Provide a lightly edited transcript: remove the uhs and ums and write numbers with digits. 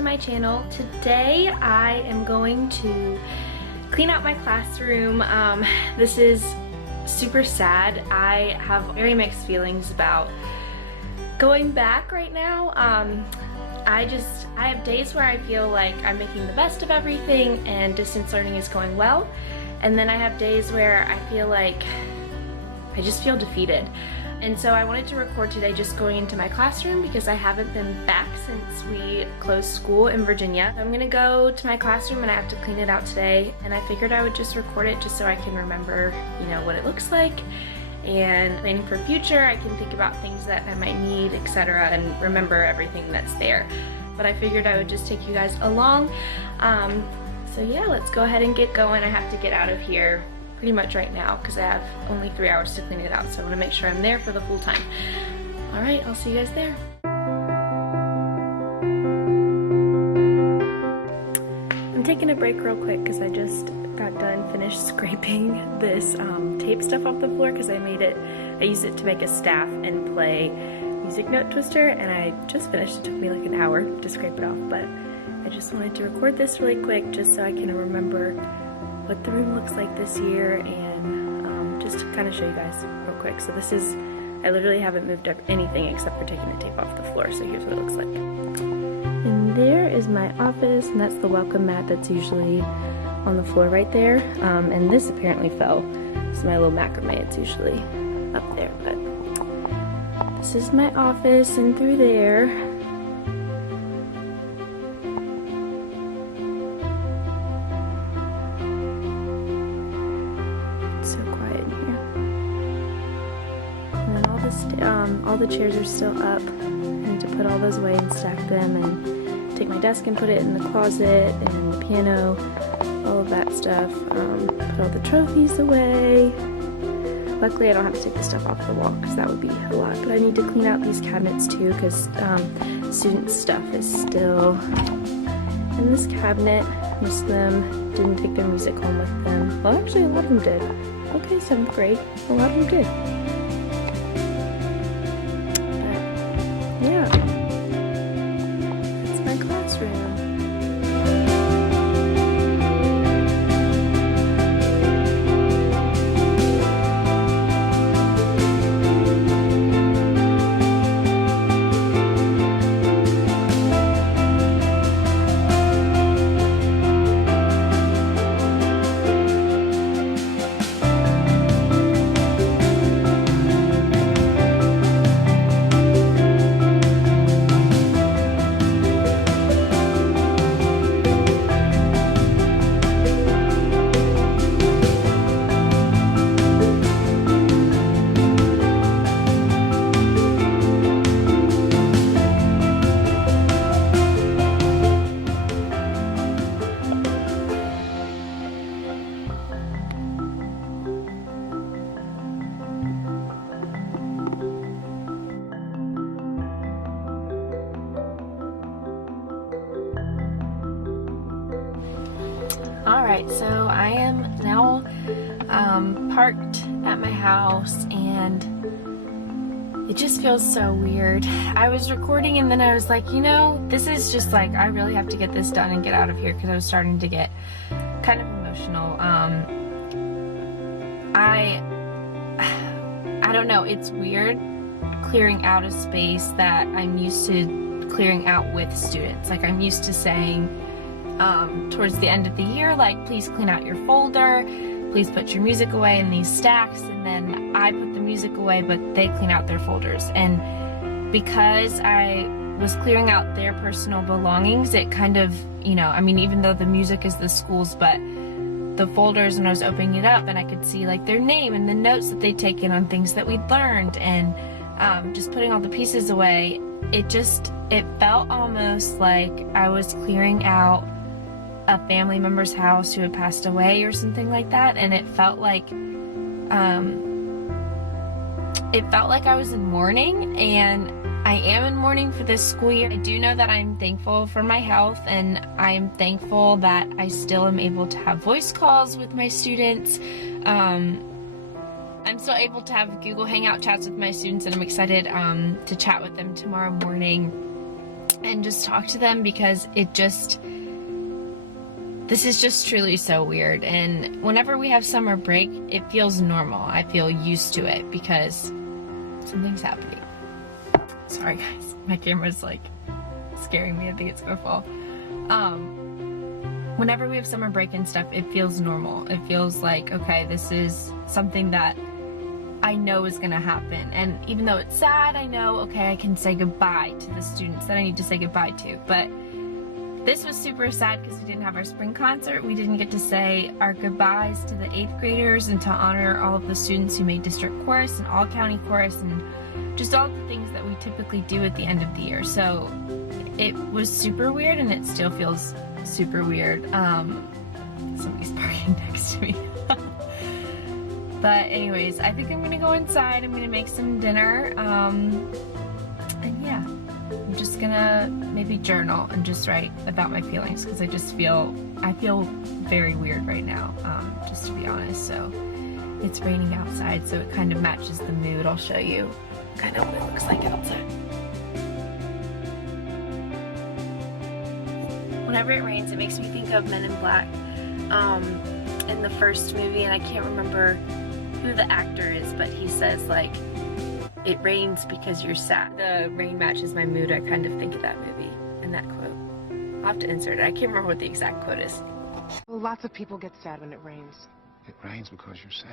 to my channel. Today I am going to clean out my classroom. This is super sad. I have very mixed feelings about going back right now. I have days where I feel like I'm making the best of everything and distance learning is going well, and then I have days where I feel like I just feel defeated. And so I wanted to record today just going into my classroom because I haven't been back since we closed school in Virginia. I'm gonna go to my classroom and I have to clean it out today, and I figured I would just record it just so I can remember, you know, what it looks like, and planning for future, I can think about things that I might need, etc., and remember everything that's there. But I figured I would just take you guys along. So yeah, let's go ahead and get going. I have to get out of here pretty much right now because I have only 3 hours to clean it out, so I want to make sure I'm there for the full time. All right, I'll see you guys there. I'm taking a break real quick because I just got done finished scraping this tape stuff off the floor because I used it to make a staff and play music note twister, and I just finished. It took me like an hour to scrape it off, but I just wanted to record this really quick just so I can remember what the room looks like this year, and just to kind of show you guys real quick. So this is, I literally haven't moved up anything except for taking the tape off the floor, so here's what it looks like. And there is my office, and that's the welcome mat that's usually on the floor right there. And this apparently fell. This is my little macrame, it's usually up there, but this is my office, and through there, all the chairs are still up. I need to put all those away and stack them, and take my desk and put it in the closet, and the piano, all of that stuff. Put all the trophies away. Luckily I don't have to take the stuff off the wall because that would be a lot, but I need to clean out these cabinets too because student stuff is still in this cabinet. Most of them didn't take their music home with them. Well, actually a lot of them did. Okay, 7th grade, a lot of them did. Yeah, that's my classroom. Alright, so I am now parked at my house, and it just feels so weird. I was recording and then I was like, you know, this is just like, I really have to get this done and get out of here because I was starting to get kind of emotional. I don't know, it's weird clearing out a space that I'm used to clearing out with students. Like, I'm used to saying towards the end of the year, like, please clean out your folder, please put your music away in these stacks, and then I put the music away but they clean out their folders. And because I was clearing out their personal belongings, it kind of, you know, I mean, even though the music is the school's, but the folders, when I was opening it up and I could see like their name and the notes that they'd taken on things that we'd learned, and just putting all the pieces away, it felt almost like I was clearing out a family member's house who had passed away or something like that. And it felt like I was in mourning, and I am in mourning for this school year. I do know that I'm thankful for my health, and I am thankful that I still am able to have voice calls with my students. I'm still able to have Google Hangout chats with my students, and I'm excited to chat with them tomorrow morning. and just talk to them, because this is just truly so weird. And whenever we have summer break, it feels normal. I feel used to it because something's happening. Sorry guys, my camera's like scaring me. I think it's gonna fall. Whenever we have summer break and stuff, it feels normal. It feels like, okay, this is something that I know is gonna happen. And even though it's sad, I know, okay, I can say goodbye to the students that I need to say goodbye to. But this was super sad because we didn't have our spring concert. We didn't get to say our goodbyes to the 8th graders and to honor all of the students who made district chorus and all county chorus and just all the things that we typically do at the end of the year. So it was super weird, and it still feels super weird. Somebody's parking next to me. But anyways, I think I'm gonna go inside. I'm gonna make some dinner. And yeah, I'm just gonna maybe journal and just write about my feelings, because I feel very weird right now, just to be honest. So it's raining outside, so it kind of matches the mood. I'll show you kind of what it looks like outside. Whenever it rains, it makes me think of Men in Black in the first movie, and I can't remember who the actor is, but he says like, it rains because you're sad. The rain matches my mood. I kind of think of that movie and that quote. I'll have to insert it. I can't remember what the exact quote is. Well, lots of people get sad when it rains. It rains because you're sad.